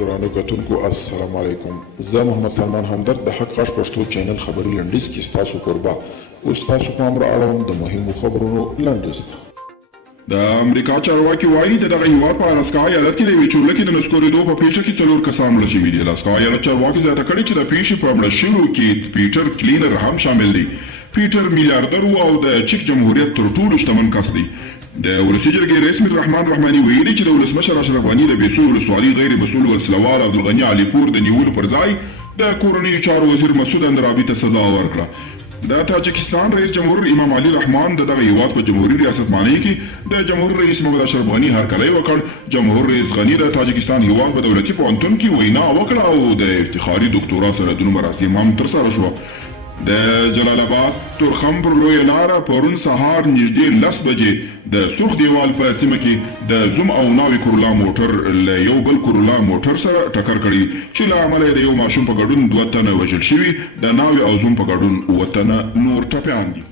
ګرانو کتونکو السلام علیکم. زه محمد سلمان همدرد د حق غږ پښتو چینل خبري لنډیز کې ستاسو کوربه او ستاسو پام را اړوم د مهمو خبرونو لنډیز ته. د امریکا چارواکي وایي د دغه هیواد په الاسکا ایالت کې د یوې چورلکې د نسکورېدو په پیښه کې 4 کسان مړه شوي دي. الاسکا ایالت چارواکي زیاته کړې چې د پیښې په مړه شویو کې پیټر کلینر هم شامل دی. پیټر میلیاردر و او د چیک جمهوریت تر ټولو شتمن کس دی. د ولسي جرګې رئیس میر رحمان رحماني ویلي چې د ولسمشر اشرف غني د بېسو ولسوالۍ غیر مسؤل وسلوال عبدالغني عليپور د نیولو پر ځای د کورنیو چارو وزیر مسعود اندرابي ته سزا ورکړه. د تاجکستان رئیس جمهور امام علي رحمان د دغه هیواد په جمهوریت ریاست مانۍ کې د جمهور رئیس محمد اشرف غني هرکلی وکړ. جمهور رئیس غني د تاجکستان هیواد په دولتي پوهنتون کې وینا وکړه او د افتخاري دکتورا سندونو مراسم هم ترسره شوه. د جلال آباد تورخم پر لویه لاره پرون سهار نږدې 10 بجې د سرخ دیوال په سیمه کې د زوم او ناوې کورولا موټر له یو بل کورولا موټر سره ټکر کړي چې له امله د یو ماشوم په ګډون 2 تنه وژل شوي، د ناوې او زوم په ګډون 7 تنه نور ټپیان دي.